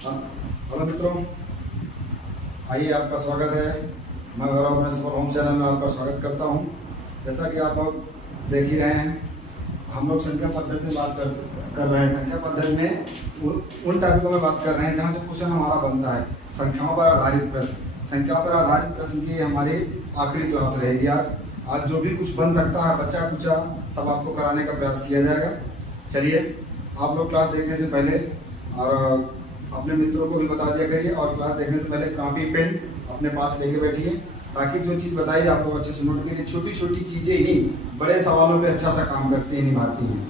Hello मित्रों, आइए आपका स्वागत है। मैं गौरव म्युनिसिपल होम चैनल में आपका स्वागत करता हूं। जैसा कि आप लोग देख ही रहे हैं, हम लोग संख्या पद्धति में बात कर रहे हैं। संख्या पद्धति में उन टॉपिकों में बात कर रहे हैं जहां से क्वेश्चन हमारा बनता है। संख्याओं पर आधारित प्रश्न, संख्या पर आधारित प्रश्न की हमारी आखिरी क्लास रहेगी आज जो भी कुछ बन सकता है बचा कुचा सब आपको कराने का प्रयास किया जाएगा। चलिए, आप लोग क्लास देखने से पहले और अपने मित्रों को भी बता दिया करिए, और क्लास देखने से पहले कॉपी पेन अपने पास लेके बैठिए, ताकि जो चीज़ बताई आप लोग अच्छे से नोट करिए। छोटी छोटी चीज़ें ही बड़े सवालों पे अच्छा सा काम करती हैं, निभाती हैं।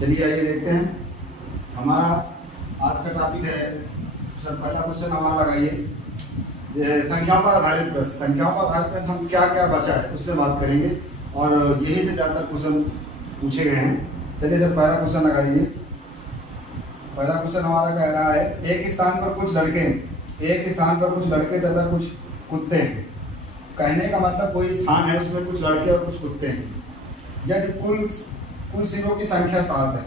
चलिए आइए देखते हैं, हमारा आज का टॉपिक है। सर पहला क्वेश्चन हमारा लगाइए, संख्याओं पर आधारित प्रश्न। संख्याओं पर आधारित प्रश्न हम क्या क्या बचा है उसमें बात करेंगे, और यही से ज़्यादातर क्वेश्चन पूछे गए हैं। चलिए सर पहला क्वेश्चन लगा दीजिए। पहला क्वेश्चन हमारा कह रहा है, एक स्थान पर कुछ लड़के तथा कुछ कुत्ते हैं। कहने का मतलब कोई स्थान है, उसमें कुछ लड़के और कुछ कुत्ते हैं। यदि कुल सिरों की संख्या 7 है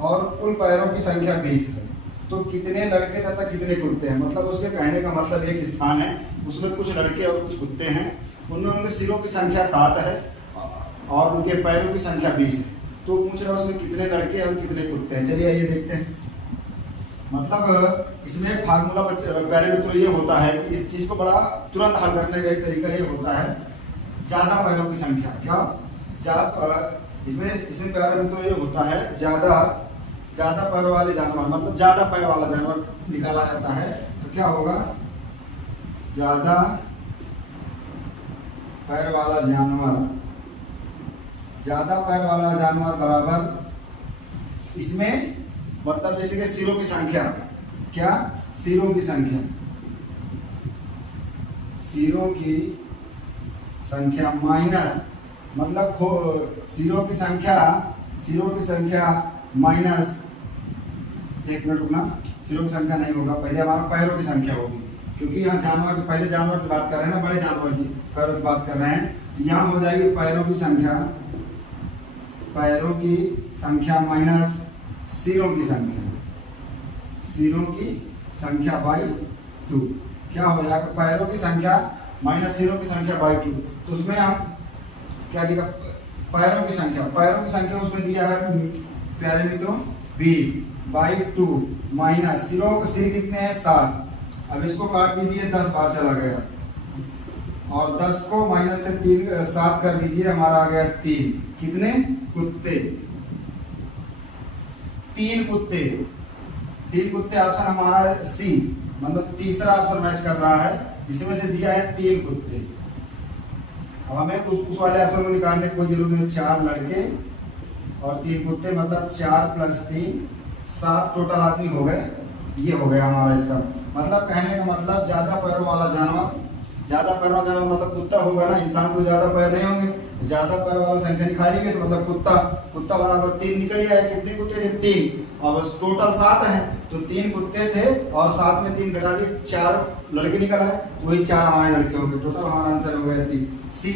और कुल पैरों की संख्या 20 है, तो कितने लड़के तथा कितने कुत्ते हैं। मतलब उसके कहने का मतलब एक स्थान है, उसमें कुछ लड़के और कुछ कुत्ते हैं, उनमें उनके सिरों की संख्या 7 है और उनके पैरों की संख्या 20 है। तो पूछ रहा है उसमें कितने लड़के और कितने कुत्ते हैं। चलिए आइए देखते हैं। मतलब इसमें एक फार्मूला प्यारे मित्रों ये होता है कि इस चीज को बड़ा तुरंत हल करने का एक तरीका ये होता है, ज्यादा पैरों की संख्या। इसमें प्यारे मित्रों ये होता है, ज्यादा पैरों वाले जानवर, मतलब ज्यादा पैर वाला जानवर निकाला जाता है। तो क्या होगा, ज्यादा पैर वाला जानवर बराबर, इसमें मतलब जैसे कि सिरों की संख्या, क्या सिरों की संख्या माइनस, मतलब सिरों की संख्या माइनस, एक मिनट रुकना, सिरों की संख्या नहीं होगा, पहले हमारा पैरों की संख्या होगी, क्योंकि यहाँ पहले जानवर की बात कर रहे हैं ना, बड़े जानवर की पैरों की बात कर रहे हैं। यहाँ हो जाएगी पैरों की संख्या माइनस सिरों की संख्या बाई 2। क्या हो जाएगा, पैरों की संख्या माइनस सिरों की संख्या बाई 2। तो उसमें हम क्या दिया, पैरों की संख्या उसमें दिया है प्यारे मित्रों 20 बाई 2 माइनस सिर कितने हैं 7। अब इसको काट दीजिए, 10 बार चला गया, और 10 को माइनस से 7 कर दीजिए, हमारा आ गया 3। कितने कुत्ते, 3 कुत्ते ऑप्शन हमारा सी, मतलब तीसरा ऑप्शन मैच कर रहा है, जिसमें से दिया है 3 कुत्ते। अब हमें उस वाले ऑप्शन को निकालने की कोई जरूरत नहीं। 4 लड़के और 3 कुत्ते, मतलब 4 + 3 7 टोटल आदमी हो गए। ये हो गया हमारा इसका मतलब। कहने का मतलब ज्यादा पैरों वाला जानवर मतलब कुत्ता होगा ना, इंसान को ज्यादा पैर नहीं होंगे, तो ज्यादा पैर वाला संख्या निकालेंगे तो मतलब कुत्ता बराबर 3 निकल गया। कितने कुत्ते थे, 3, और टोटल 7 हैं, तो 3 कुत्ते थे और 7 में 3 घटा दिए, 4 लड़के निकल आए, तो वही 4 हमारे लड़के हो गए। टोटल हमारा आंसर हो गया 3, सी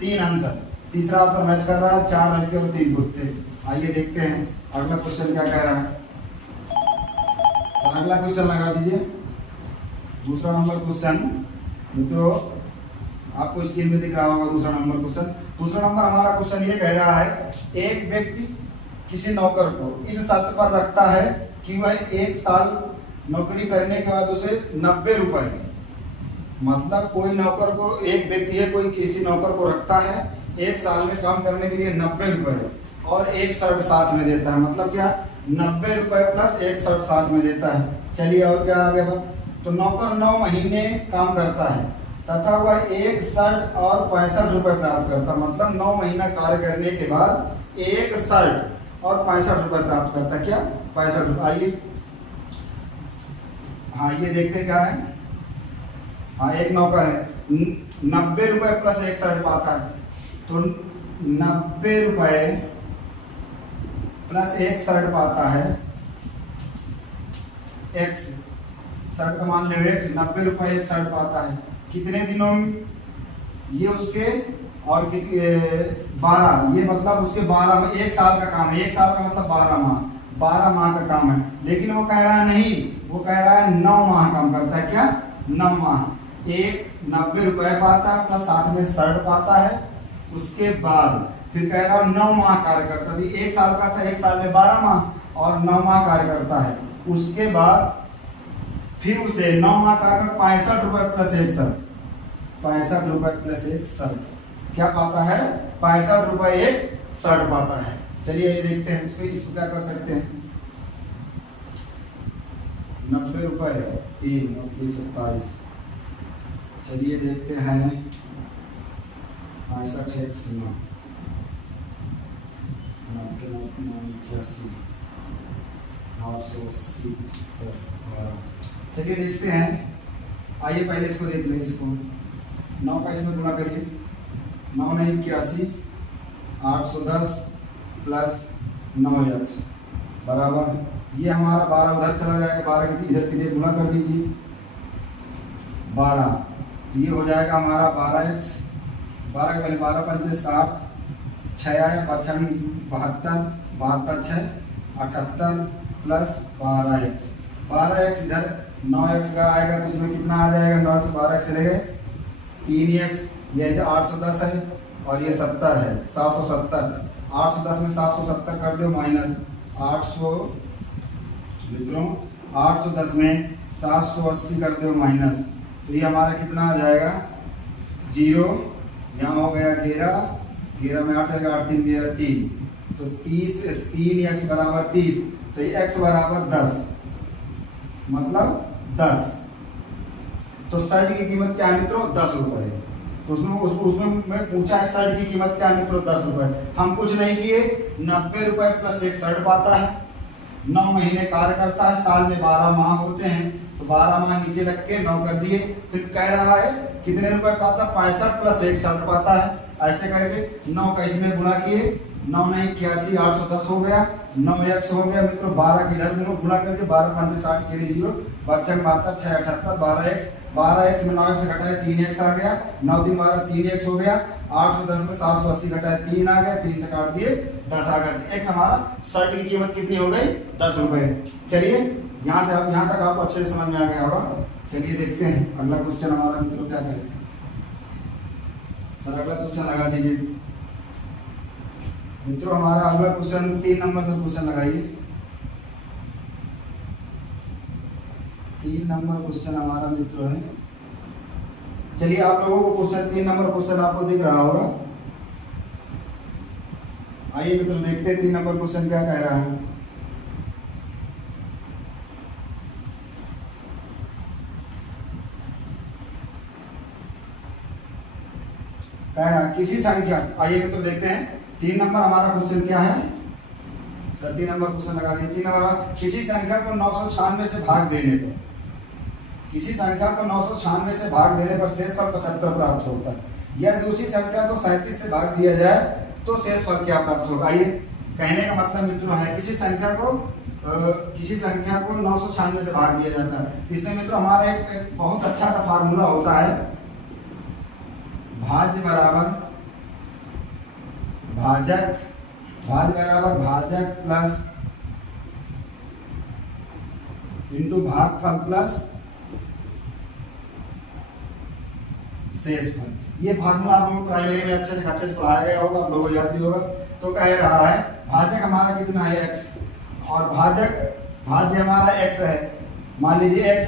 3 आंसर। तीसरा आंसर मैच कर रहा है, 4 लड़के और 3 कुत्ते। आइए देखते हैं अगला क्वेश्चन क्या कह रहा है। अगला क्वेश्चन लगा दीजिए, दूसरा नंबर क्वेश्चन। मित्रों आपको स्क्रीन में दिख रहा होगा दूसरा नंबर क्वेश्चन। दूसरा नंबर हमारा क्वेश्चन ये कह रहा है, एक व्यक्ति किसी नौकर को इस शर्त पर रखता है कि वह 1 साल नौकरी करने के बाद उसे 90 रुपए, मतलब कोई नौकर को, एक व्यक्ति है कोई किसी नौकर को रखता है 1 साल में काम करने के लिए 90 रुपए, और 1 शर्त साथ में देता है। मतलब क्या, 90 रुपए प्लस 1 शर्त साथ में देता है। चलिए और क्या आगे बढ़। तो नौकर 9 महीने काम करता है तथा वह 1 शर्ट और 65 रुपए प्राप्त करता, मतलब 9 महीना कार्य करने के बाद 1 शर्ट और 65 रुपए प्राप्त करता। क्या, 65 रुपए। आइए हाँ ये देखते क्या है। हाँ एक नौकर है, 90 रुपए प्लस 1 शर्ट पाता है, तो 90 रुपए प्लस 1 शर्ट पाता है, एक्स शर्ट का मान लो एक्स, 90 रुपए 1 शर्ट पाता है। कितने दिनों में, ये उसके और 12, ये मतलब उसके 12 में, 1 साल का काम है, 1 साल का मतलब 12 माह, 12 माह का काम है, लेकिन वो कह रहा है नहीं, वो कह रहा है 9 माह काम करता है। क्या? 9 माह। एक 90 रुपए पाता है प्लस साथ में शर्ट पाता है। उसके बाद फिर कह रहा है 9 माह कार्य करता है, 1 साल का था, 1 साल में 12 माह और 9 माह कार्य करता है। उसके बाद फिर उसे 9 माह कार्य में 65 रुपए प्लस 1 शर्ट, 65 रुपए प्लस 1 शर्ट क्या पाता है? 65 रुपए 1 शर्ट पाता है। चलिए ये देखते हैं इसको क्या कर सकते हैं। 90 रुपए 3 और 3 27। चलिए देखते हैं 65 x 9 90 9 81 880 75 12। चलिए देखते हैं। आइए पहले इसको देख लें। इसको 9 का इसमें गुणा करिए। 9 9 81 810 प्लस 9x बराबर ये हमारा 12 उधर चला जाएगा, 12 के इधर के लिए गुणा कर दीजिए 12, तो ये हो जाएगा हमारा 12x। 12 के पहले 12 पंचे 60, 6 आया 55 72, 72 6 78 प्लस 12x। 12x इधर 9x का आएगा तो इसमें कितना आ जाएगा? 9x 12x चले गए 3x। ये ऐसे 810 है और ये 70 है 770। 810 में 770 कर दो माइनस 800 मित्रों, 810 में 780 कर दो माइनस, तो ये हमारा कितना आ जाएगा? 0। यहाँ हो गया 11, 11 में 8 जाएगा 8 3 11 3, तो 30 3x बराबर 30, तो ये x बराबर 10 मतलब 10। तो शर्ट की कीमत क्या है मित्रों? 10 रुपए। तो उसमें मैं पूछा है शर्ट की कीमत क्या है मित्रों? 10 रुपए। हम कुछ नहीं किए, 90 रुपए प्लस 1 शर्ट पाता है, 9 महीने कार्य करता है, साल में 12 माह होते हैं, तो 12 माह नीचे रख के 9 कर दिए। फिर कह रहा है कितने रुपए पाता? 65 प्लस 1 शर्ट पाता है। ऐसे करके 9 का इसमें गुणा किए, 9 9 81 810 हो गया, 9x हो गया मित्रों। 12 के इधर गुणा करके 12 5 60 के लिए 0 बच्चन 72 6 78 12x। 12x में 9x से घटाए 3x आ गया, 9 3 12 3x हो गया। 810 में 780 घटाए 3 आ गया, 3 से काट दिए 10 आ गया। x हमारा शर्ट की कीमत कितनी हो गई? 10 रुपए। चलिए यहाँ से अब यहाँ तक आपको अच्छे से समझ में आ गया होगा। चलिए देखते हैं अगला क्वेश्चन हमारा मित्रों क्या कहते हैं। सर अगला क्वेश्चन लगा दीजिए मित्रों। हमारा अगला क्वेश्चन 3 नंबर से क्वेश्चन लगाइए। 3 नंबर क्वेश्चन हमारा मित्रों है। चलिए आप लोगों को क्वेश्चन 3 नंबर क्वेश्चन आपको दिख रहा होगा। आइए मित्रों देखते हैं 3 नंबर क्वेश्चन क्या कह रहा है। कह रहा है किसी संख्या, आइए मित्रों देखते हैं 3 नंबर हमारा क्वेश्चन क्या है। सर 3 नंबर क्वेश्चन लगा दिए। 3 नंबर, किसी संख्या को 996 से भाग देने पर, किसी संख्या को 996 से भाग देने पर शेष फल 75 प्राप्त होता है। यदि उसी संख्या को 37 से भाग दिया जाए तो शेष फल क्या प्राप्त होगा? आइए कहने का मतलब मित्रों है किसी संख्या को 996 से भाग दिया जाता है। इसमें मित्रों हमारा एक बहुत अच्छा सा फार्मूला होता है, भाज्य बराबर भाजक, भाज्य बराबर भाजक प्लस इंटू भागफल प्लस शेष फल। ये फार्मूला आप लोगों को प्राइमरी में अच्छे से पढ़ाया गया होगा, आप लोगों को याद भी होगा। तो कह रहा है भाजक हमारा कितना है? x, और भाज्य हमारा x है, मान लीजिए x,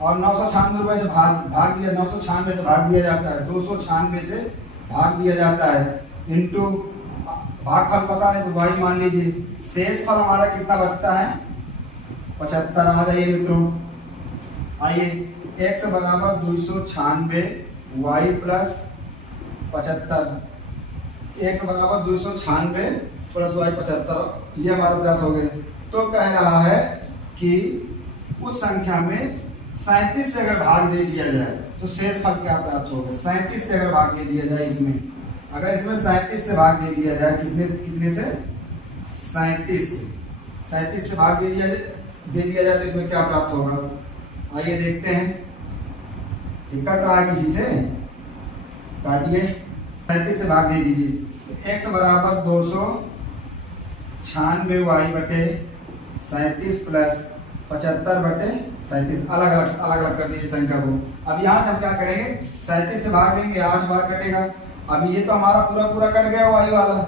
और 996 रुपए से भाग दिया, 996 से भाग दिया जाता है, 296 से भाग दिया जाता है, इंटू भागफल पता नहीं तो y मान लीजिए। शेष फल हमारा कितना बचता है? 75 आ जाइए मित्रों। आइए x बराबर 296 y प्लस 75, x बराबर 296 प्लस y 75, ये हमारे प्राप्त हो गए। तो कह रहा है कि उस संख्या में 37 से अगर भाग दे दिया जाए तो शेष फल क्या प्राप्त होगा? 37 से अगर भाग दे दिया जाए, इसमें अगर इसमें 37 से भाग दे दिया जाए, कितने से? 37 से भाग दे दिया जाए तो इसमें क्या प्राप्त होगा? आइए देखते हैं। कट रहा है किसी से? काटिए, 37 से भाग दे दीजिए। x बराबर 296 y बटे 37 प्लस 75/37 अलग अलग कर दीजिए संख्या को। अब यहाँ से हम क्या करेंगे, 37 से भाग देंगे, 8 बार कटेगा। अब ये तो हमारा पूरा कट गया वाई वाला,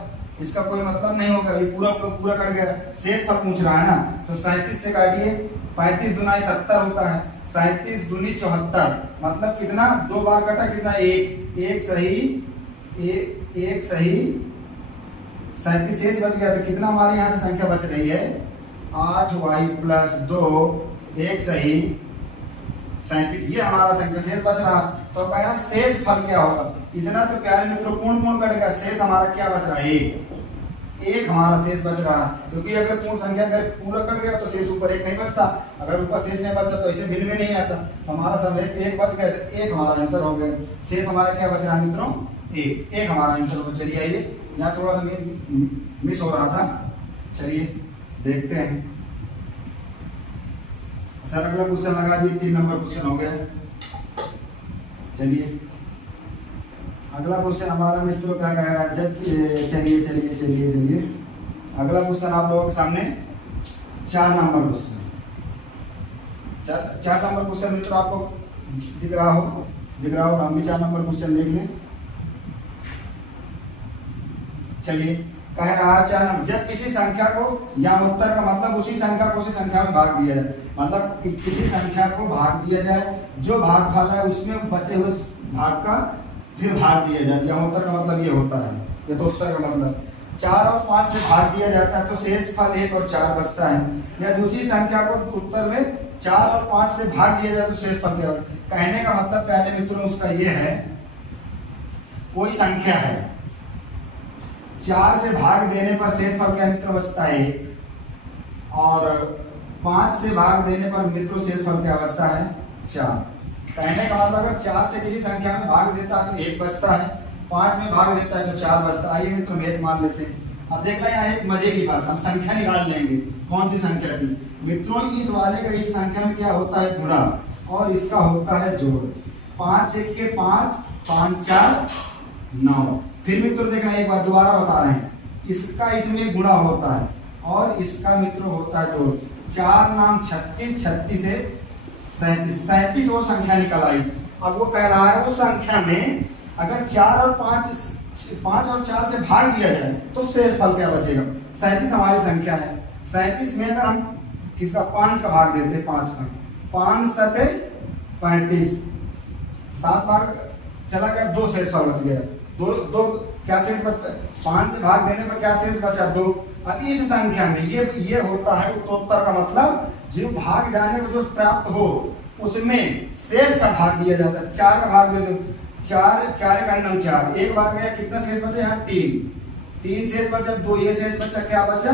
इसका कोई मतलब नहीं होगा, अभी पूरा कट गया, शेष पर पूछ रहा है ना। तो 37 से काटिए, 35 दूना 70 होता है, 37 दूनी 74, मतलब कितना, 2 बार कटा, कितना, एक सही 37 शेष बच गया। तो कितना हमारे यहाँ से संख्या बच रही है, 8y + 2 एक सही 37, ये हमारा संख्या शेष बच रहा। तो कह रहा शेष फल क्या होगा, इतना तो प्यारे मित्रों पूर्ण कट गया, शेष हमारा क्या बच रहा है, एक हमारा शेष बच रहा है। क्योंकि अगर पूर्ण संख्या अगर पूरा कट गया तो शेष ऊपर एक नहीं बचता, अगर ऊपर शेष नहीं बचता तो इसे भिन्न में नहीं आता। तो हमारा सब एक बच गया, तो एक हमारा आंसर हो गया। शेष हमारा क्या बच रहा है मित्रों, एक हमारा आंसर होगा। चलिए आइए, यहाँ थोड़ा सा मिस हो रहा था, चलिए देखते हैं। सर अगला क्वेश्चन लगा दिए, 3 नंबर क्वेश्चन हो गया। चलिए अगला क्वेश्चन हमारा मित्रों क्या कह रहा है, जब चलिए अगला क्वेश्चन आप लोगों के सामने 4 नंबर क्वेश्चन, 4 नंबर क्वेश्चन मित्रों आपको दिख रहा हो, हम भी 4 नंबर क्वेश्चन देख लें। चलिए कह रहा है 4 नंबर, जब किसी संख्या को या उत्तर का मतलब उसी संख्या को उसी संख्या में भाग दिया जाए, मतलब किसी संख्या को भाग दिया जाए, जो भागफल है उसमें बचे हुए भाग का फिर भाग दिया जाए, या उत्तर का मतलब ये होता है, ये तो उत्तर का मतलब 4 और 5 से भाग दिया जाता है तो शेष फल 1 और 4 बचता है। या दूसरी संख्या को उत्तर में 4 और 5 से भाग दिया जाए तो शेष फल क्या होगा। कहने का मतलब प्यारे मित्रों उसका ये है, कोई संख्या है, 4 से भाग देने पर शेष फल क्या मित्रों बचता है 1, और 5 से भाग देने पर मित्रों शेष फल क्या बचता है 4। कहने का मतलब अगर 4 से किसी संख्या में भाग देता है तो 1 बचता है, 5 में भाग देता है तो 4 बचता है। आइए मित्रों 1 मान लेते हैं। अब देखना यहाँ एक मजे की बात, हम संख्या निकाल लेंगे, कौन सी संख्या थी मित्रों, इस वाले का इस संख्या में क्या होता है गुणा, और इसका होता है जोड़। 5 1 के 5, 5 4 9। फिर मित्रों देखना एक बार दोबारा बता रहे हैं, इसका इसमें गुणा होता है और इसका मित्रों होता है जोड़। 4 नाम 36, 36 से 37, 37 वो संख्या निकल आई। अब वो कह रहा है उस संख्या में अगर 4 और 5 और 4 से भाग दिया जाए तो शेष फल क्या बचेगा। 37 हमारी संख्या है, 37 में अगर हम किसका 5 का भाग देते हैं, 5 का 5 7 35, 7 बार चला गया, 2 शेष फल बच गया। दो क्या शेष बचा, 5 से भाग देने पर क्या शेष बचा 2। अब इस संख्या में ये होता है उत्तरोत्तर का मतलब, जो भाग जाने पर जो प्राप्त हो उसमें शेष का भाग दिया जाता है। 4 का भाग दे दो, 4 4 का नाम 4, एक बार गया, कितना शेष बचा यहाँ 3 शेष बचा, 2 ये शेष बचा, क्या बचा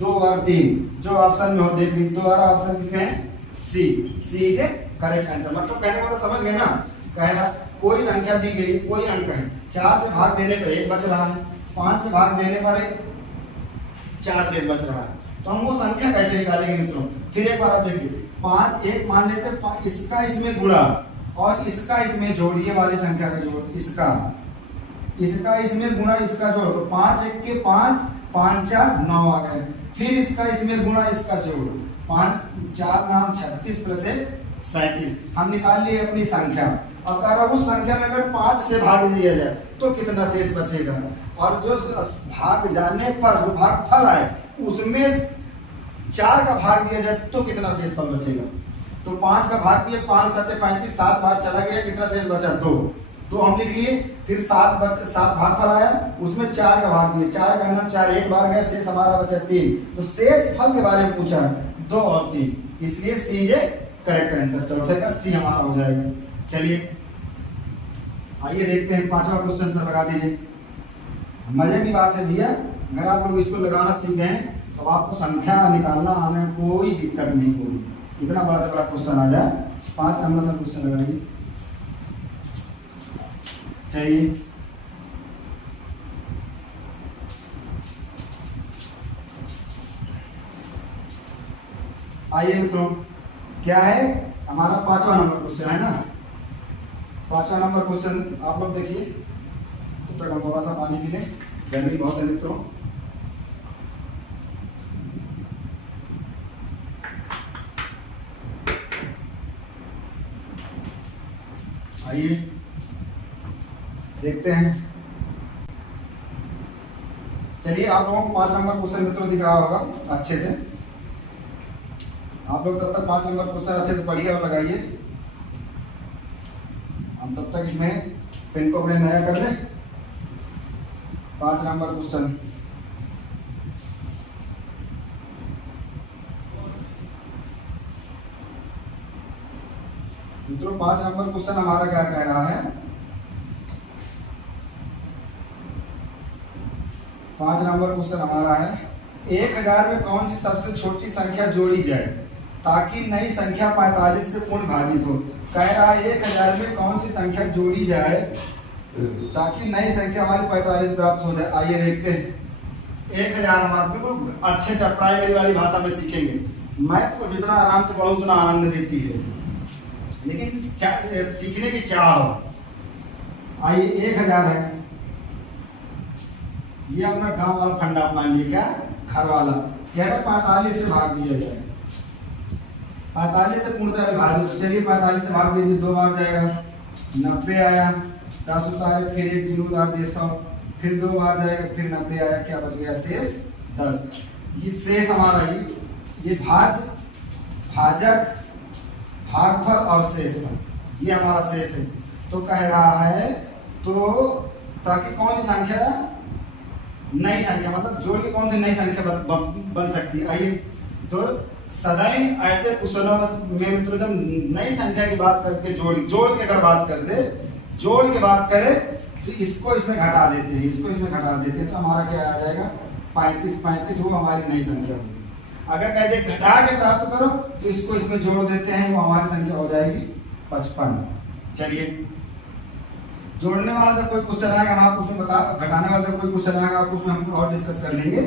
2 और 3, जो ऑप्शन में हो देख लीजिए, दोबारा ऑप्शन किसमें है सी इज ए करेक्ट आंसर। मतलब कहने वाला समझ गए ना, कहना कोई संख्या दी गई, कोई अंक है, 4 से भाग देने पर 1 बच रहा है, 5 से भाग देने पर 4 शेष बच रहा है, तो हम वो संख्या कैसे निकालेंगे मित्रों। फिर एक बार आप देखिए, 5 1 मान लेते, इसका इसमें गुणा और इसका इसमें जोड़, ये वाली संख्या का जोड़, इसका इसमें गुणा, इसका जोड़, तो 5 1 के 5, 5 4 9 आ गए। फिर इसका इसमें गुणा, इसका जोड़, 5 4 नाम 36 प्लस 1 37। हम निकाल लिए अपनी संख्या। अब कह रहा उस संख्या में अगर 5 से भाग दिया जाए तो कितना शेष बचेगा, और जो भाग जाने पर जो भागफल आए उसमें 4 का भाग दिया जाए तो कितना शेष फल बचेगा। तो 5 का भाग दिया, 5 7 35, 7 बार चला गया, कितना शेष बचा 2 हम लिख लिए। फिर 7 भागफल आया, उसमें 4 का भाग दिया, 4 का नाम 4, एक बार गया, शेष हमारा बचा 3। तो शेष फल के बारे में पूछा है 2 और 3, इसलिए सी इज ए करेक्ट आंसर, चौथे का सी हमारा हो जाएगा। चलिए आइए देखते हैं 5वां क्वेश्चन सर लगा दीजिए। मजे की बात है भैया, अगर आप लोग इसको लगाना सीख गए तो आपको संख्या निकालना आने में कोई दिक्कत नहीं होगी। इतना बड़ा से बड़ा क्वेश्चन आ जाए, 5 नंबर से क्वेश्चन लगाइए। चलिए आइए मित्रों, क्या है हमारा 5वां नंबर क्वेश्चन है ना। 5वां नंबर क्वेश्चन आप लोग देखिए, तब तक हम थोड़ा सा पानी पी लें, गर्मी बहुत है मित्रों। आइए देखते हैं। चलिए, आप लोगों को 5 नंबर क्वेश्चन मित्रों दिख रहा होगा अच्छे से। आप लोग तब तक 5 नंबर क्वेश्चन अच्छे से पढ़िए और लगाइए। हम तब तक इसमें पेन को अपने नया कर लें। 5 नंबर क्वेश्चन, मित्रों 5 नंबर क्वेश्चन हमारा क्या कह रहा है। 5 नंबर क्वेश्चन हमारा है, 1000 में कौन सी सबसे छोटी संख्या जोड़ी जाए ताकि नई संख्या 45 से पूर्ण भाजित हो। कह रहा है 1000 में कौन सी संख्या जोड़ी जाए ताकि नई संख्या हमारी 45 प्राप्त हो जाए। आइए देखते हैं। 1000 हमारा बिल्कुल अच्छे से प्राइमरी वाली भाषा में सीखेंगे। मैथ को जितना आराम से पढ़ो उतना आनंद देती है, लेकिन सीखने की चाह हो। आइए 1000 है, ये अपना गांव वाला फंडा अपना लिए, क्या घर वाला कह रहा 45 से भाग दिया जाए। 45 से पूर्णतः विभाजित, तो चलिए 45 से भाग दीजिए, 2 बार जाएगा 90 आया, 10 उतारे, फिर 1 0 उतार दिए 100, फिर 2 बार जाएगा, फिर 90 आया, क्या बच गया शेष 10। ये शेष हमारा ये भाजक, भागफल और शेषफल, ये हमारा शेष है। तो कह रहा है तो ताकि कौन सी संख्या नई संख्या, मतलब जोड़ के कौन सी नई संख्या बन सकती है। आइए, तो सदैव ऐसे क्वेश्चनों में मित्रों जब नई संख्या की बात करके जोड़ के अगर बात कर दे, जोड़ के बात करें तो इसको इसमें घटा देते हैं, इसको इसमें घटा देते हैं, तो हमारा क्या आ जाएगा 35 वो हमारी नई संख्या होगी। अगर कह दे घटा के प्राप्त करो तो इसको इसमें जोड़ देते हैं, वो हमारी संख्या हो जाएगी 55। चलिए, जोड़ने वाला जब कोई क्वेश्चन आएगा हम आपको उसमें घटाने वाला जब कोई क्वेश्चन आएगा आपको उसमें हम और डिस्कस कर लेंगे।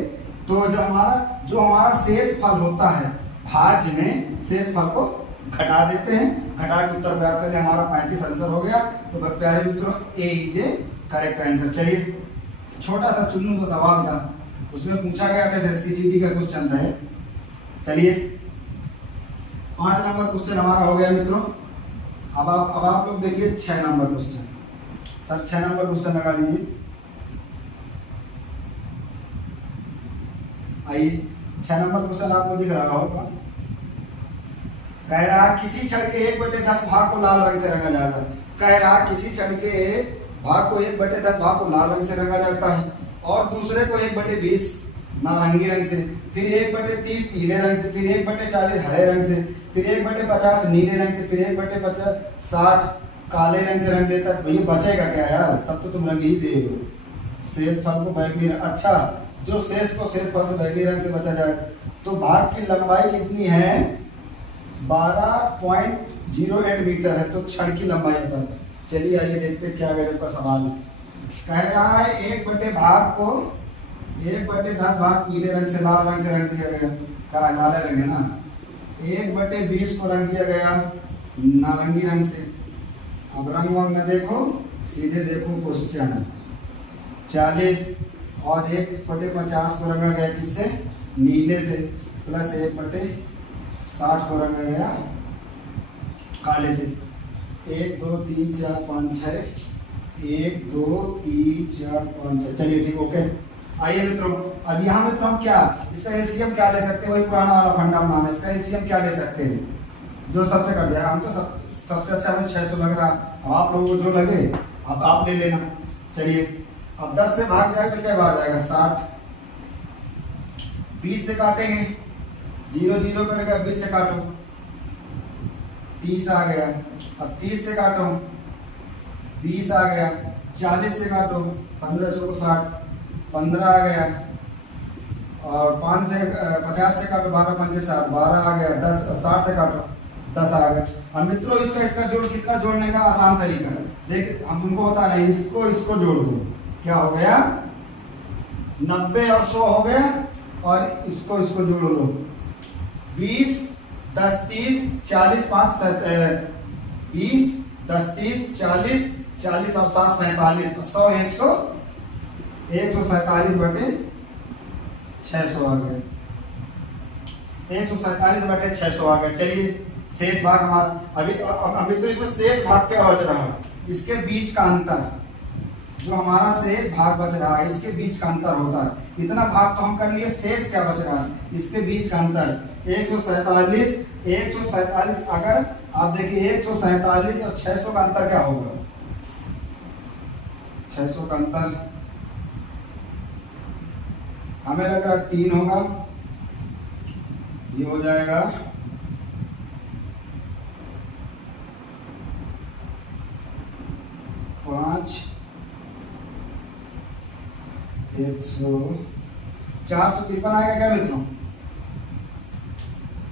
तो जो हमारा शेष फल होता है भाज्य में, शेष फल को घटा देते हैं, घटा के उत्तर प्राप्त करके हमारा 35 आंसर हो गया। तो प्यारे मित्रों, ए इज ए करेक्ट आंसर। चलिए, छोटा सा चुन्नू सा सवाल था, उसमें पूछा गया था एससीजीडी का क्वेश्चन था। चलिए, 5 नंबर क्वेश्चन हमारा हो गया मित्रों। अब आप लोग देखिए 6 number question. Sir 6 number question लगा दीजिए। आइए, 6 नंबर क्वेश्चन आपको दिख रहा होगा। कह रहा किसी छड़ के 1/10 भाग को लाल रंग से रंगा जाता है। कह रहा किसी छड़ के भाग को 1/10 भाग को लाल रंग से रंगा जाता है और दूसरे को 1/20 नारंगी रंग से, फिर 1/30 पीले रंग से, फिर 1/40 हरे रंग से, फिर 1/50 नीले रंग से, फिर 1/60 काले रंग से रंग देता है। तो भैया बचेगा क्या यार, सब तो तुम रंग ही दे हो। शेष फल को बैगनी रंग, अच्छा जो शेष को शेष फल से बैगनी रंग से बचा जाए तो भाग की लंबाई कितनी है 12.08 मीटर है। तो छड़ की लंबाई बता। चलिए आइए देखते क्या गजब का सवाल है। कह रहा है 1/भाग को 1/10 भाग पीले रंग से लाल रंग से रंग दिया गया। क्या लाल रंग है ना। 1/20 को रंग दिया गया नारंगी रंग से। अब रंग वंग न देखो, सीधे देखो क्वेश्चन। 40 और 1/50 को रंगा गया किससे, नीले से, प्लस 1/60 को रंगा गया काले से। 1 2 3 4 5 6, 1 2 3 4 5 6। चलिए ठीक, ओके। आइए मित्रों, अब यहाँ मित्रों हम क्या इसका एलसीएम क्या ले सकते हैं, वही पुराना वाला फंडा बनाना। इसका एलसीएम क्या ले सकते हैं, जो सबसे कट जाए। हम तो सबसे अच्छा हमें 600 लग रहा, अब आप लोगों को जो लगे अब आप ले लेना। चलिए, अब 10 से भाग जाएगा तो क्या बार जाएगा 60। 20 से काटेंगे, 0 0 कटेगा, 20 से काटो 30 आ गया। अब 30 से काटो 20 आ गया। 40 से काटो 15 चौको 60, 15 आ गया। और 5 से 50 से काटो 12 5 60, 12 आ गया। 10 60 से काटो 10 आ गया। अब मित्रों इसका जोड़ कितना जोड़ने का आसान तरीका है, देखिए हम तुमको बता रहे हैं। इसको जोड़ दो, क्या हो गया 90 और 100 हो गया। और इसको जोड़ लो 20 10 30 40 5 20 10 30 40 40 और 7 47, 100 147/600 आ गया। 147/600 आ गया। चलिए शेष भाग हमारा अभी तो इसमें शेष भाग क्या बच रहा है, इसके बीच का अंतर, जो हमारा शेष भाग बच रहा है इसके बीच का अंतर होता है। इतना भाग तो हम कर लिए, शेष क्या बच रहा है, इसके बीच का अंतर 147 अगर आप देखिए 147 और 600 का अंतर क्या होगा, 600 का अंतर हमें लग रहा है 3 होगा, ये हो जाएगा 5 453 आएगा क्या मित्रों?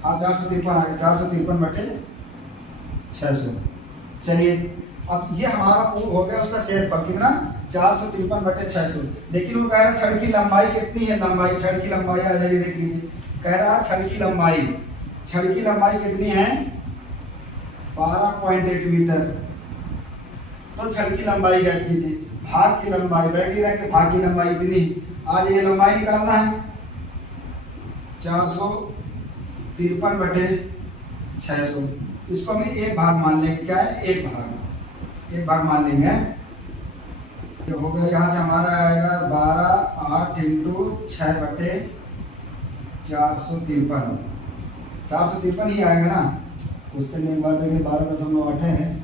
हाँ 453 आएगा, 453/600। चलिए अब ये हमारा हो गया उसका शेष भाग कितना, 453/600। लेकिन वो कह रहा है छड़ की लंबाई कितनी है, लंबाई छड़ की लंबाई आ जाएगी, देख लीजिए कह रहा है छड़ की लंबाई कितनी है, 12.8 मीटर। तो छड़ की लंबाई क्या कीजिए, भाग की लंबाई बैठी रह के भाग की लंबाई इतनी, आज ये लंबाई निकालना है 453/600। इसको हम एक भाग मान लेंगे, क्या है एक भाग मान लेंगे। तो हो गया यहाँ से हमारा आएगा 12/8 × 6/453, 453 ही आएगा ना। क्वेश्चन में एक बार देखें 12.8 है।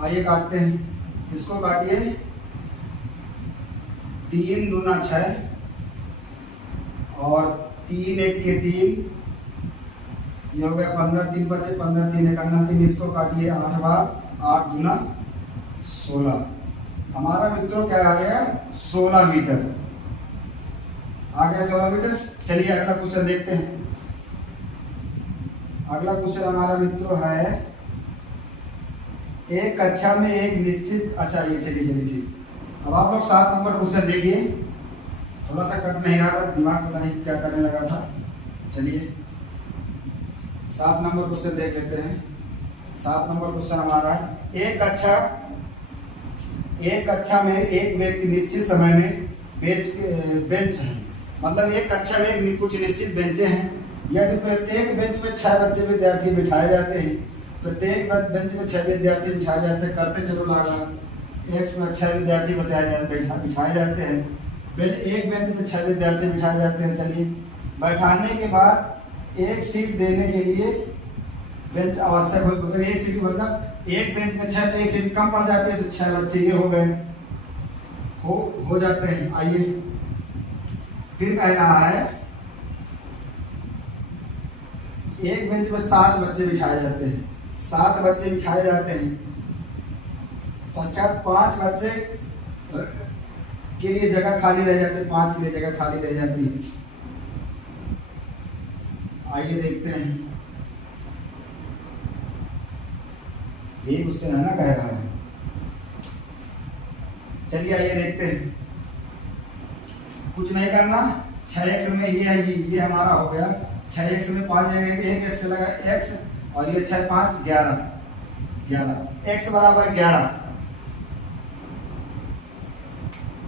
आइए काटते हैं, इसको काटिए 3 दूना 6 और 3 1 के 3, ये हो गया 15 3 बचे 15 3 51 3, इसको काटिए 8 बार 8 दूना 16, हमारा मित्रों क्या आ गया 16 मीटर आ गया 16 मीटर। चलिए अगला क्वेश्चन देखते हैं। अगला क्वेश्चन हमारा मित्रों है एक कक्षा में एक निश्चित, अच्छा ये चलिए ठीक। अब आप लोग 7 नंबर क्वेश्चन देखिए, थोड़ा सा कट नहीं रहा था, दिमाग पता नहीं क्या करने लगा था। चलिए 7 नंबर क्वेश्चन देख लेते हैं। 7 नंबर क्वेश्चन हमारा है एक कक्षा में एक व्यक्ति निश्चित समय में बेंच है, मतलब एक कक्षा में कुछ निश्चित बेंचे हैं। यदि प्रत्येक बेंच में 6 बच्चे विद्यार्थी बिठाए जाते हैं, प्रत्येक बेंच में 6 विद्यार्थी बिठाए जाते हैं, करते चलो लागा एक में 6 विद्यार्थी बिठाए जाते हैं। एक बेंच में 6 विद्यार्थी बिठाए जाते हैं। चलिए बैठाने के बाद एक सीट देने के लिए बेंच आवश्यक हो, मतलब एक सीट मतलब एक बेंच में 6 तो एक सीट कम पड़ जाती है, तो 6 बच्चे ये हो गए हो जाते हैं। आइए फिर कह रहा है एक बेंच में 7 बच्चे बिठाए जाते हैं, 7 बच्चे बिठाए जाते हैं, पश्चात 5 बच्चे के लिए जगह खाली रह जाती है, 5 के लिए जगह खाली रह जाती है। आइए देखते हैं, यही क्वेश्चन है ना कह रहा है। चलिए आइए देखते हैं, कुछ नहीं करना, 6x में ये है, ये हमारा हो गया 6x में 5 एक x लगा x और ये 6 5 11 x बराबर 11,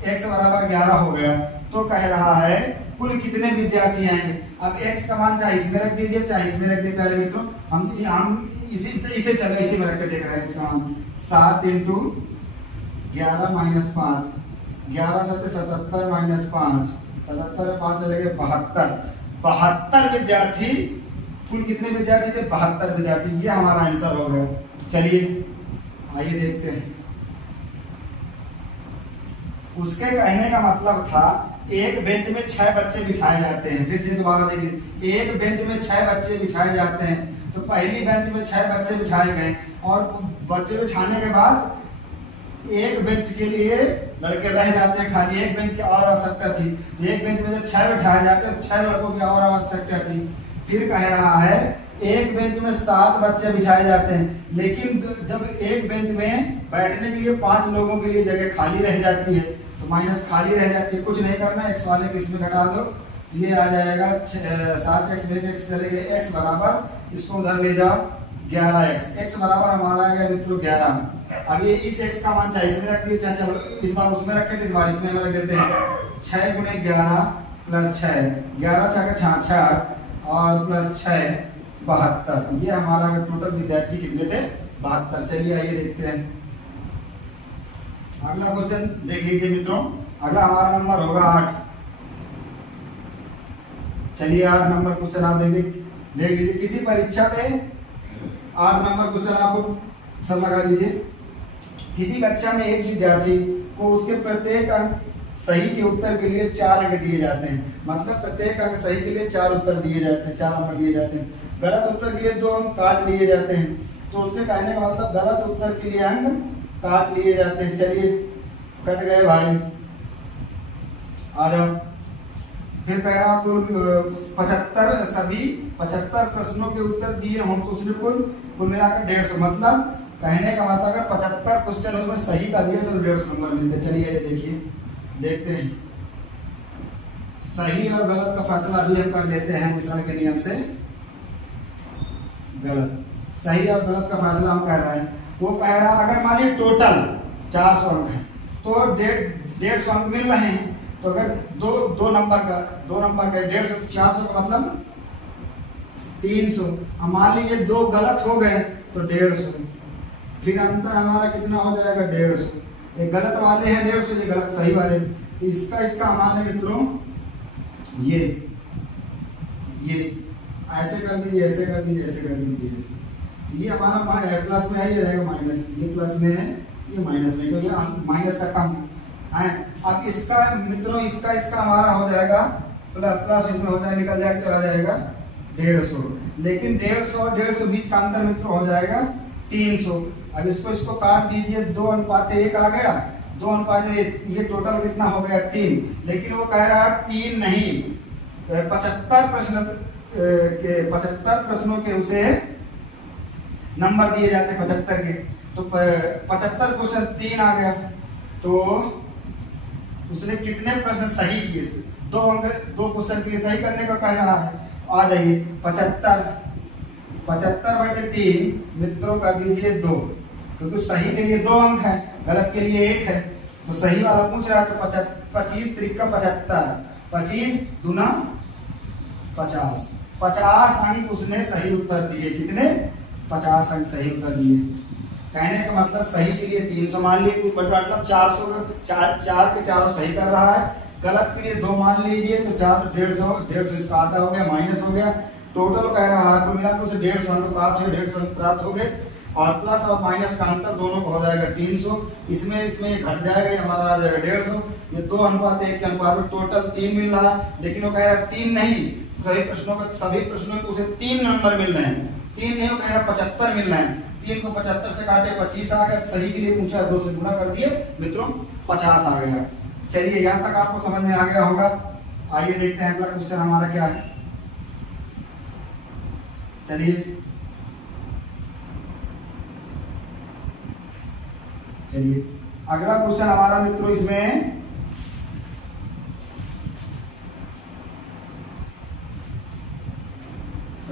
x बराबर 11 हो गया। तो कह रहा है कुल कितने विद्यार्थी आएंगे। अब x का मान चाहे इसमें रख दीजिए चाहे इसमें रख दीजिए, प्यारे मित्रों हम इसे चलो इसी में रख के देख रहे हैं। x का मान 7 × 11 - 5, 11 7 77 - 5, 77 5 चले गए 72 विद्यार्थी। कुल कितने विद्यार्थी थे, 72 विद्यार्थी। ये हमारा आंसर हो गया। चलिए आइए देखते हैं। उसके कहने का मतलब था एक बेंच में 6 बच्चे बिठाए जाते हैं। फिर से दोबारा देखिए, एक बेंच में 6 बच्चे बिठाए जाते हैं, तो पहली बेंच में 6 बच्चे बिठाए गए और बच्चे बिठाने के बाद एक बेंच के लिए लड़के रह जाते हैं खाली, एक बेंच की और आवश्यकता थी। एक बेंच में जब 6 बिठाए जाते हैं, 6 लड़कों की और आवश्यकता थी। फिर कह रहा है एक बेंच में 7 बच्चे बिठाए जाते हैं, लेकिन जब एक बेंच में बैठने के लिए 5 लोगों के लिए जगह खाली रह जाती है, तो माइनस खाली रह जाती है। कुछ नहीं करना, x वाले को इसमें घटा दो, ये आ जाएगा 7x में x चले गए, x बराबर इसको उधर ले जाओ 11x, x बराबर हमारा आ गया मित्रों 11। अब ये इस x का मान चाहे इसमें रख दिए, चाहे चलो इस बार उसमें रखे थे, इस बार इसमें हम रख देते हैं। 6 गुणे 11 प्लस 6, 11 6 का 66 और प्लस 6 72। ये हमारा टोटल विद्यार्थी कितने थे? 72। चलिए आइए देखते हैं अगला क्वेश्चन। देख लीजिए मित्रों, अगला हमारा नंबर होगा 8। चलिए 8 नंबर क्वेश्चन आप देख लीजिए। किसी परीक्षा में 8 नंबर क्वेश्चन आप सब लगा दीजिए। किसी कक्षा में एक विद्यार्थी को उसके प्रत्येक अंक सही के उत्तर के लिए 4 अंक दिए जाते हैं। मतलब प्रत्येक अंक सही के लिए 4 उत्तर दिए जाते हैं, 4 नंबर दिए जाते हैं। गलत उत्तर के लिए 2 अंक काट लिए जाते हैं। तो उसके कहने का मतलब गलत उत्तर के लिए अंक काट लिए जाते हैं। चलिए कट गए भाई, आ जाओ। फिर कह रहा कुल 75 सभी 75 प्रश्नों के उत्तर दिए हों तो उसने कुल मिलाकर 150। मतलब कहने का मतलब अगर 75 क्वेश्चन उसमें सही का दिया तो 150 नंबर मिलते। चलिए ये देखिए, देखते हैं। सही और गलत का फैसला अभी हम कर लेते हैं मिश्रण के नियम से। गलत, सही और गलत का फैसला हम कर रहे हैं। वो कह रहा अगर मान लीजिए टोटल 400 अंक है तो 150 अंक मिल रहे हैं। तो अगर दो नंबर का 150 400 का मतलब 300। अब मान लीजिए 2 गलत हो गए तो 150। फिर अंतर हमारा कितना हो जाएगा? 150। ये गलत वाले हैं 150, ये गलत सही वाले। तो इसका मान है मित्रों ये ऐसे कर दीजिए, ऐसे कर दीजिए, ऐसे कर दीजिए। तो ये हमारा प्लस में है, ये रहेगा माइनस। ये प्लस में है, ये माइनस में, क्योंकि माइनस का कम है। अब इसका मित्रों इसका हमारा हो जाएगा प्लस इसमें हो जाएगा, निकल जाएगा तो आ जाएगा 150। लेकिन 150 और 150 बीच का अंतर मित्रों हो जाएगा 300। अब इसको काट दीजिए, 2:1 आ गया। 2:1 ये टोटल कितना हो गया? 3। लेकिन वो कह रहा है 3 नहीं, 75 प्रश्नों के उसे नंबर दिए जाते हैं 75 के। तो 75 क्वेश्चन 3 आ गया तो उसने कितने प्रश्न सही किए? 2 क्वेश्चन के लिए सही करने का कह रहा है। आ जाइए 75/3 मित्रों का दीजिए 2, क्योंकि सही के लिए 2 अंक है, गलत के लिए 1 है। तो सही वाला पूछ रहा है तो 25 त्रिका 75, 25 दूना 50। 50 अंक उसने सही उत्तर दिए। कितने? 50 अंक सही उत्तर दिए। कहने का मतलब सही के लिए 300 मान लिए, कुछ मतलब 400 4 के चारों सही कर रहा है। गलत के लिए 2 मान लीजिए तो 4 150 इसका आधा हो गया, माइनस हो गया। टोटल कह रहा है कुल मिलाकर उसे 150 अंक प्राप्त हुए, 150 अंक प्राप्त हो गए। और प्लस और माइनस का अंतर दोनों को हो जाएगा 300। इसमें घट जाएगा, ये हमारा आ जाएगा 150। ये 2:1 के अनुपात में टोटल 3 मिल रहा है। लेकिन वो कह रहा है 3 नहीं, सभी प्रश्नों को उसे 3 नंबर मिल रहे हैं। 3 नहीं, वो कह रहा है 75 मिल रहे हैं। 3 को 75 से काटे 25 आ गया। सही के लिए पूछा, 2 से गुणा कर दिए मित्रों 50 आ गया। चलिए यहाँ तक आपको समझ में आ गया होगा। आइए देखते हैं अगला क्वेश्चन हमारा क्या है। चलिए अगला क्वेश्चन हमारा मित्रों इसमें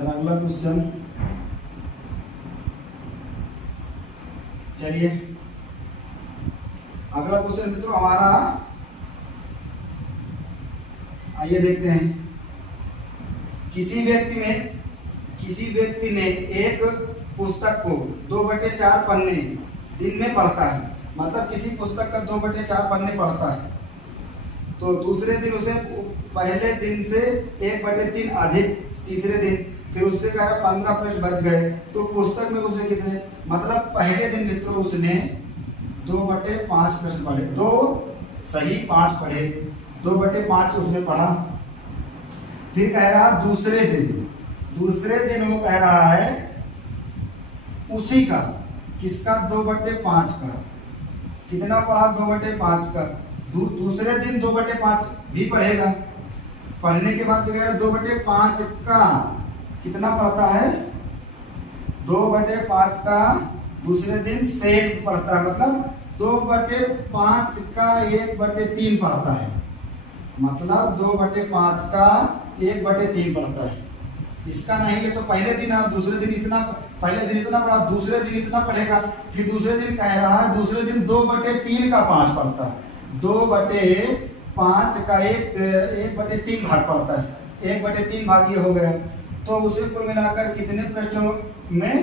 अगला क्वेश्चन, चलिए अगला क्वेश्चन मित्रों हमारा, आइए देखते हैं। किसी व्यक्ति ने एक पुस्तक को 2/4 पन्ने दिन में पढ़ता है। मतलब किसी पुस्तक का 2/4 पन्ने पढ़ता है तो दूसरे दिन उसे पहले दिन से 1/3 अधिक, तीसरे दिन फिर उससे कह रहा 15 प्रश्न बच गए तो पुस्तक में उसे कितने? मतलब पहले दिन मित्रों उसने 2/5 प्रश्न पढ़े, 2 सही 5 पढ़े, 2/5 उसने पढ़ा। फिर कह रहा दूसरे दिन वो कह रहा है उसी का, किसका? 2/5 का। कितना पढ़ा? 2/5 का। दूसरे दिन 2/5 भी पढ़ेगा। पढ़ने के बाद कह रहा 2/5 का कितना पढ़ता है? 2/5 का दूसरे दिन शेष पढ़ता है। मतलब 2/5 का 1/3 पढ़ता है। मतलब 2/5 का 1/3 पढ़ता है। इसका नहीं है तो पहले दिन आप दूसरे दिन इतना, पहले दिन इतना पढ़ा, दूसरे दिन इतना पढ़ेगा। फिर दूसरे दिन कह रहा है, दूसरे दिन 2/3 का 5 पड़ता है, 2/5 का 1/3 भाग पड़ता है, 1/3 भाग ये हो गया। तो उसे कुल मिलाकर कितने पृष्ठों में,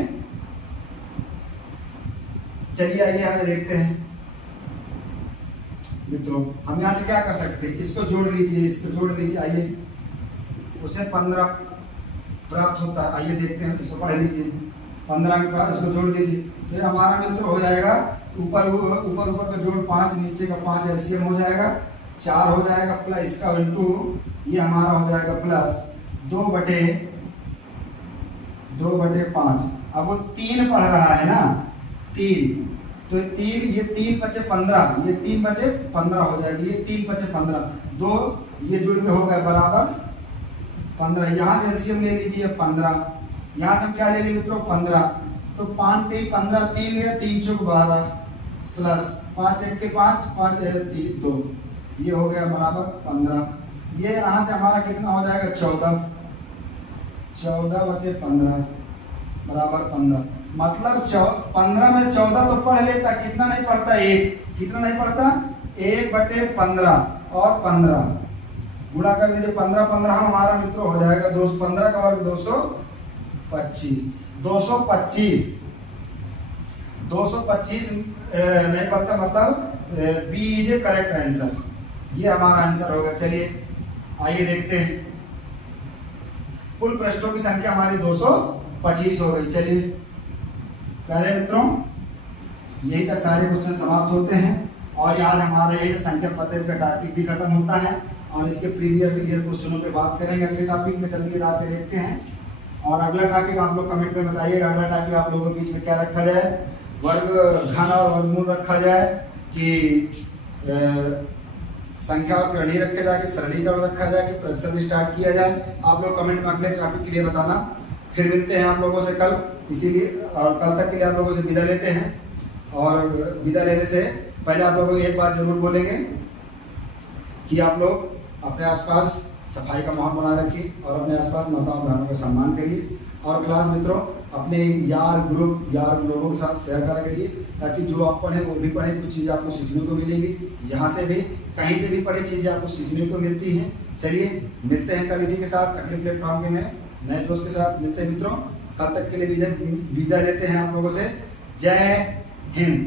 चलिए आइए आगे देखते हैं मित्रों। हम यहाँ से क्या कर सकते हैं, इसको जोड़ लीजिए, इसको जोड़ लीजिए, आइए उसे 15 प्राप्त होता है। आइए देखते हैं, इसको पढ़ लीजिए, 15 के बाद इसको जोड़ दीजिए तो ये हमारा मित्र हो जाएगा, ऊपर ऊपर का जोड़ 5, नीचे का 5 एलसीएम हो जाएगा, 4 हो जाएगा, प्लस इसका इंटू ये हमारा हो जाएगा प्लस 2/5। अब वो 3 पढ़ रहा है ना, 3, तो 3, ये 3 बचे 15, ये 3 बचे 15 हो जाएगी, ये 3 बचे 15, 2 ये जुड़ के हो गया बराबर 15। यहाँ से एलसीएम ले लीजिए 15, यहाँ से हम क्या ले लिए मित्रों 15, तो 5 3 15, 3 है, 3 चौक 12 प्लस 5 1 के 5, 5 3 2, ये हो गया बराबर 15। ये यहाँ से हमारा कितना हो जाएगा 14, 14/15 बराबर 15। मतलब 15 में 14 तो पढ़ लेता, कितना नहीं पढ़ता, 1, कितना नहीं पढ़ता, 1/15 और 15 गुणा कर दीजिए, 15 हमारा मित्रों हो जाएगा 215 का वर्ग 225, 225 नहीं पढ़ता, मतलब B is a correct answer, ये हमारा आंसर होगा। चलिए आइए देखते हैं, कुल पृष्ठों की संख्या हमारी 225 हो गई। चलिए पहले मित्रों यही तक सारे क्वेश्चन समाप्त होते हैं और आज हमारा यही संख्या पद्धति का टॉपिक भी खत्म होता है और इसके प्रीवियस ईयर क्वेश्चनों पे बात करेंगे। अगले टॉपिक में चलिए आगे देखते हैं और अगला टॉपिक आप लोग कमेंट में बताइएगा, अगला टॉपिक आप लोगों के बीच में क्या रखा जाए, वर्ग घन और वर्गमूल रखा जाए कि संख्या और करणीय रखे जाए कि सरलीकरण रखा जाए कि प्रतिशत स्टार्ट किया जाए। आप लोग कमेंट में अगले टॉपिक के लिए बताना। फिर मिलते हैं आप लोगों से कल, इसीलिए और कल तक के लिए आप लोगों से विदा लेते हैं। और विदा लेने से पहले आप लोगों को एक बात जरूर बोलेंगे कि आप लोग अपने आसपास सफाई का माहौल बनाए रखिए और अपने आसपास माताओं बहनों का सम्मान करिए और क्लास मित्रों अपने यार ग्रुप यार लोगों के साथ शेयर करा करिए ताकि जो आप पढ़ें वो भी पढ़ें, कुछ चीज़ें आपको सीखने को मिलेगी, यहाँ से भी कहीं से भी पढ़े चीज़ें आपको सीखने को मिलती हैं। चलिए मिलते हैं कल इसी के साथ अगले प्लेटफॉर्म के में नए दोस्त के साथ मिलते हैं मित्रों। कल तक के लिए विदा लेते हैं आप लोगों से। जय हिंद।